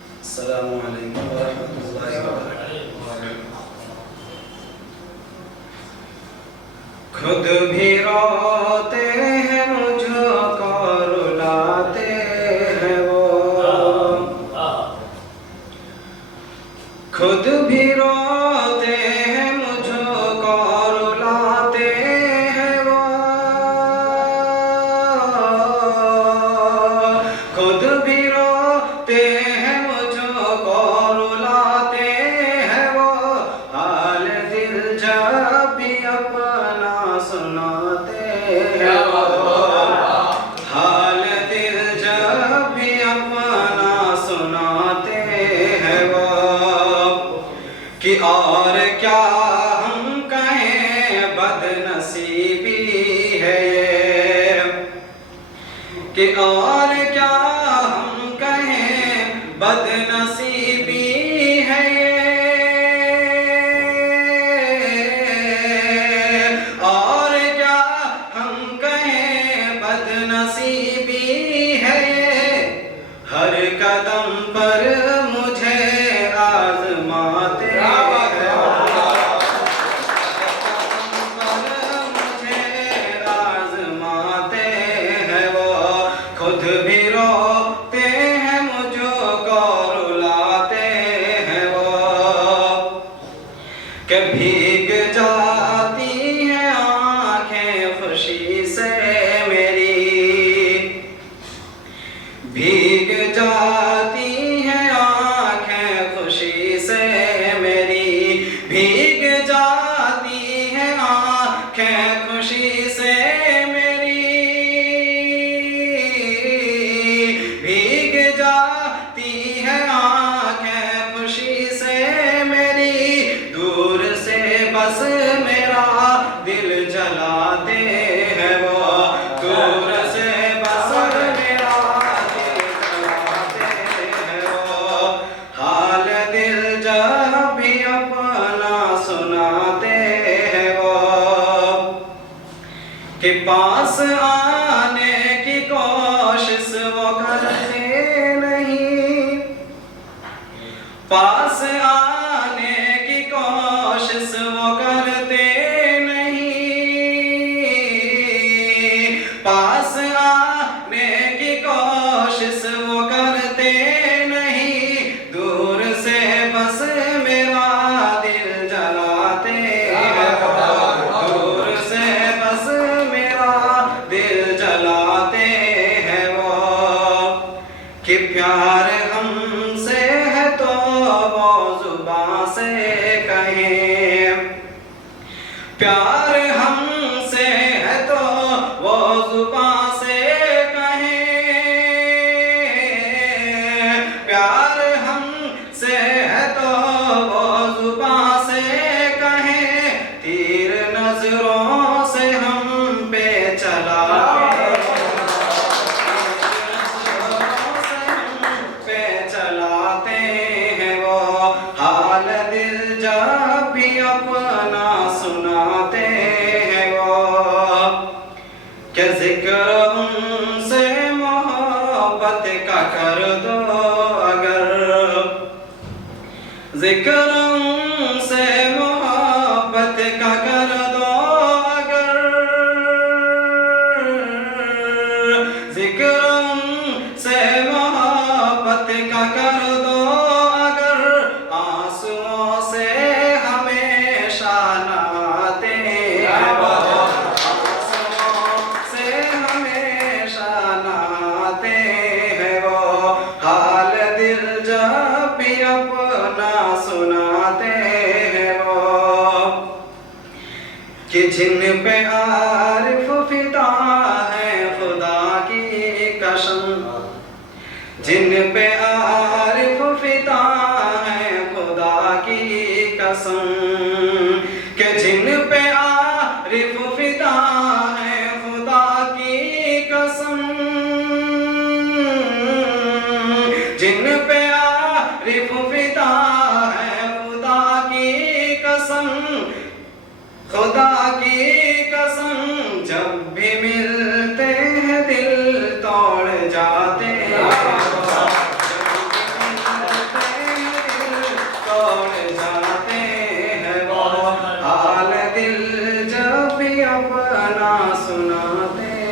अस्सलामु अलैकुम व रहमतुल्लाहि व बरकातुहू। खुद भी रोते हैं मुझको रुलाते हैं वो, खुद भी रोते हैं मुझको रुलाते हैं वो, खुद भी रोते हैं मुझको रुलाते हैं वो, हाल दिल जब भी अपना सुनाते हैं वो, हाल दिल जब भी अपना सुनाते हैं वो, कि और क्या हम कहें बदनसीबी है ये, कि और क्या हम कहें बदनसीबी है ये, और क्या हम कहें बदनसीबी है ये, हर कदम पर मुझे आजमाते हैं, मुझे आजमाते हैं वो, खुद भी रोते हैं मुझको रुलाते हैं वो, कि भीग जाती हैं आंखें खुशी से मेरी, भीग जाती हैं आंखें खुशी से मेरी, भीग जाती हैं आंखें खुशी से मेरी, भीग जाती हैं आंखें खुशी से मेरी, दूर से बस मेरा दिल जलाते हैं वो, दूर से बस मेरा दिल जलाते हैं वो, हाल दिल जब भी अपना सुनाते हैं वो, कि पास आने की कोशिश वो करते नहीं, पास आने की कोशिश वो करते नहीं, पास आने की कोशिश वो करते नहीं, दूर से बस मेरा दिल जलाते हैं वो, दूर से बस मेरा दिल जलाते हैं वो, कि प्यार हमसे है तो वो जुबां से कहें, प्यार हमसे है तो वो जुबां से कहें, प्यार हमसे है तो वो जुबां से कहें, तीर नजरों से हम पे चलाते हैं वो, हाल दिल जब भी अपना सुनाते हैं वो, क्या जिक्र उनसे मोहब्बत का कर दो अगर, जिक्र उनसे मोहब्बत का कर दो अगर, जिक्र उनसे मोहब्बत का कर दो अगर, आंसुओं से हमेशा नहाते हैं वो, आंसुओं से हमेशा नहाते हैं वो, हाल दिल जब भी अपना सुनाते हैं वो, कि जिन पे आरिफ फिदा है खुदा की कसम, जिन पे आरिफ फिदा है खुदा की कसम, कि जिन पे आरिफ फिदा है खुदा की कसम, जिन पे आरिफ फिदा है खुदा की कसम, खुदा की कसम, जब भी मिलते हैं दिल तोड़ जाते हैं,